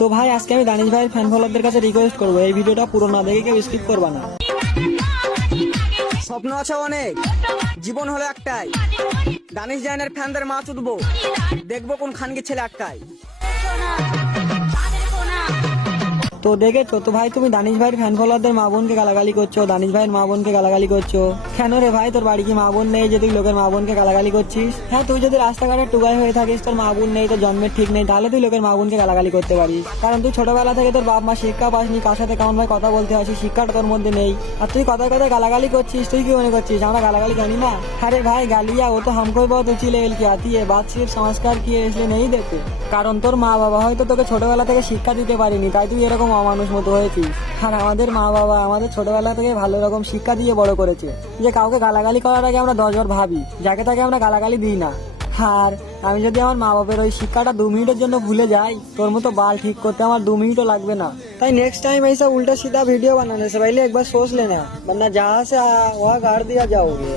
তো ভাই আজকে আমি দানিশ ভাইয়ের ফ্যান ফলোয়ারদের কাছে রিকোয়েস্ট করবো এই ভিডিওটা পুরো না দেখে কেউ স্কিপ করবা না। স্বপ্ন আছে অনেক, জীবন হলো একটাই। দানিশ জাহানের ফ্যানদের মাছ উঠবো, দেখবো কোন খানকে ছেলে আটকায়। তো দেখেছো তো ভাই, তুমি দানিশ ভাইয়ের ফ্যান ফলোয়ারদের মা বোনকে গালাগালি করছো, দানিশ ভাইয়ের মা বোনকে গালাগালি করছো কেন রে ভাই? তোর বাড়ি কি মা বোন নেই যে তুই লোকের মা বোনকে গালাগালি করছিস? হ্যাঁ, তুই যদি রাস্তাঘাটে টুকাই হয়ে থাকিস, তোর মা বোন নেই, তোর জন্মের ঠিক নেই, তাহলে তুই লোকের মা বোনকে গালাগালি করতে পারিস। কারণ তুই ছোটবেলা থেকে তোর বাপ মা শিক্ষা পাসনি কার সাথে কেমন ভাই কথা বলতে হয়, সেই শিক্ষাটা তোর মধ্যে নেই। আর তুই কথায় কথায় গালাগালি করছিস। তুই কি মনে করছিস আমরা গালাগালি জানি না? আরে ভাই গালিয়া ও তো हमको बहुत ऊंची लेवल की आती है, बात सिर्फ संस्कार की है इसलिए नहीं देते। কারণ তোর মা বাবা হয়তো তোকে ছোটবেলা থেকে শিক্ষা দিতে পারেনি, তাই তুই এরকম অমানুষ মতো হয়েছিস। আর আমাদের মা বাবা আমাদের ছোটবেলা থেকে ভালো রকম শিক্ষা দিয়ে বড় করেছে যে কাউকে গালাগালি করার আগে আমরা 10 বার ভাবি, যাকে তাকে আমরা গালাগালি দিই না। আর আমি যদি আমার মা বাবার ওই শিক্ষাটা 2 মিনিটের জন্য ভুলে যাই, তোর মতো বাল ঠিক করতে আমার 2 মিনিটও লাগবে না। তাই नेक्स्ट टाइम ऐसा उल्टा सीधा वीडियो बनाने से पहले एक बार सोच लेना, वरना जहाँ से वहाँ गाड़ दिया जाओगे।